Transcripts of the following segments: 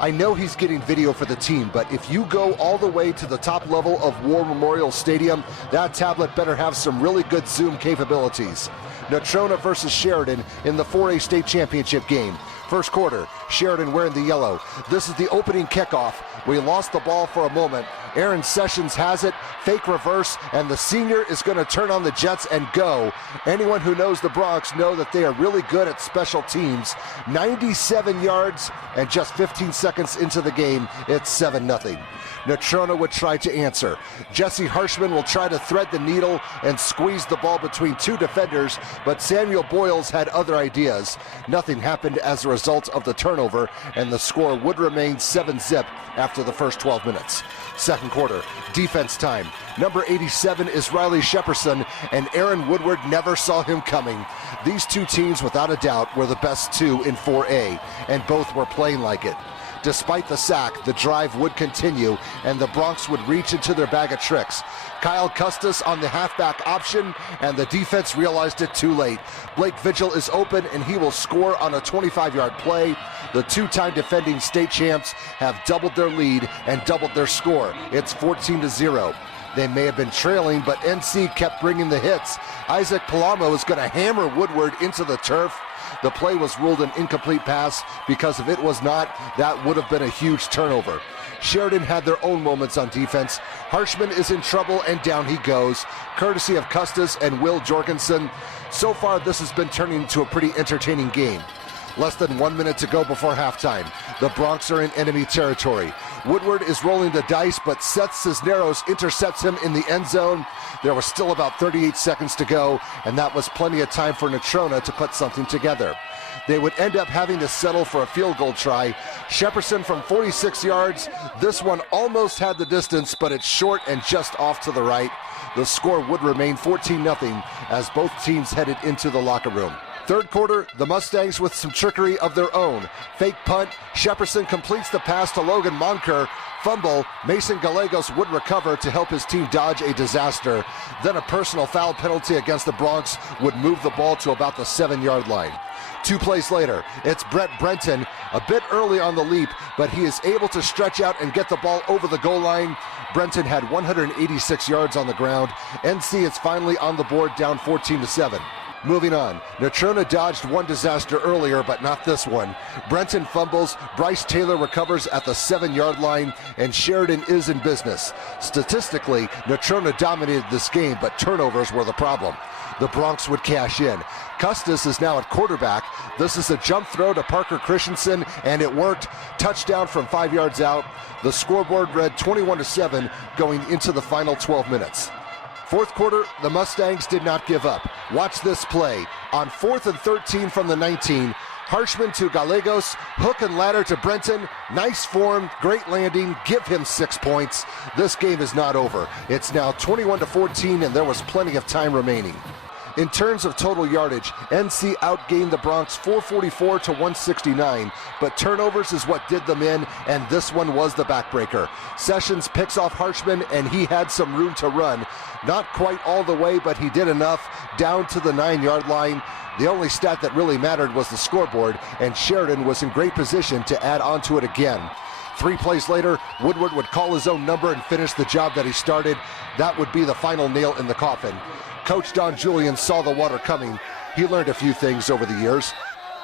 I know he's getting video for the team, but if you go all the way to the top level of War Memorial Stadium, that tablet better have some really good zoom capabilities. Natrona versus Sheridan in the 4A state championship game. First quarter, Sheridan wearing the yellow. This is the opening kickoff. We lost the ball for a moment. Aaron Sessions has it, fake reverse, and the senior is going to turn on the Jets and go. Anyone who knows the Bronx know that they are really good at special teams. 97 yards, and just 15 seconds into the game, it's 7-0. Natrona would try to answer. Jesse Harshman will try to thread the needle and squeeze the ball between two defenders, but Samuel Boyles had other ideas. Nothing happened as a result of the turnover, and the score would remain 7-0 after the first 12 minutes. Second quarter, defense time. Number 87 is Riley Shepperson, and Aaron Woodward never saw him coming. These two teams, without a doubt, were the best two in 4A, and both were playing like it. Despite the sack, the drive would continue, and the Bronx would reach into their bag of tricks. Kyle Custis on the halfback option, and the defense realized it too late. Blake Vigil is open, and he will score on a 25-yard play. The two-time defending state champs have doubled their lead and doubled their score. It's 14-0. They may have been trailing, but NC kept bringing the hits. Isaac Palamo is going to hammer Woodward into the turf. The play was ruled an incomplete pass because if it was not, that would have been a huge turnover. Sheridan had their own moments on defense. Harshman is in trouble, and down he goes, courtesy of Custis and Will Jorgensen. So far, this has been turning into a pretty entertaining game. Less than 1 minute to go before halftime. The Bronx are in enemy territory. Woodward is rolling the dice, but Seth Cisneros intercepts him in the end zone. There was still about 38 seconds to go, and that was plenty of time for Natrona to put something together. They would end up having to settle for a field goal try. Shepperson from 46 yards. This one almost had the distance, but it's short and just off to the right. The score would remain 14-0 as both teams headed into the locker room. Third quarter, the Mustangs with some trickery of their own. Fake punt, Shepperson completes the pass to Logan Monker. Fumble, Mason Gallegos would recover to help his team dodge a disaster. Then a personal foul penalty against the Bronx would move the ball to about the 7-yard line. 2 plays later, it's Brett Brenton, a bit early on the leap, but he is able to stretch out and get the ball over the goal line. Brenton had 186 yards on the ground. NC is finally on the board, down 14-7. Moving on, Natrona dodged one disaster earlier, but not this one. Brenton fumbles, Bryce Taylor recovers at the 7-yard line, and Sheridan is in business. Statistically, Natrona dominated this game, but turnovers were the problem. The Bronx would cash in. Custis is now at quarterback. This is a jump throw to Parker Christensen, and it worked. Touchdown from 5 yards out. The scoreboard read 21-7 going into the final 12 minutes. Fourth quarter, the Mustangs did not give up. Watch this play. On 4th and 13 from the 19, Harshman to Gallegos, hook and ladder to Brenton. Nice form, great landing, give him 6 points. This game is not over. It's now 21-14, and there was plenty of time remaining. In terms of total yardage, NC outgained the Bronx 444 to 169, but turnovers is what did them in, and this one was the backbreaker. Sessions picks off Harshman, and he had some room to run. Not quite all the way, but he did enough, down to the 9-yard line. The only stat that really mattered was the scoreboard, and Sheridan was in great position to add on to it again. 3 plays later, Woodward would call his own number and finish the job that he started. That would be the final nail in the coffin. Coach Don Julian saw the water coming. He learned a few things over the years.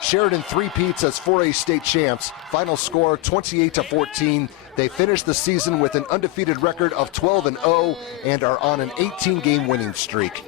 Sheridan three-peats as 4A state champs. Final score 28-14. They finished the season with an undefeated record of 12-0 and are on an 18-game winning streak.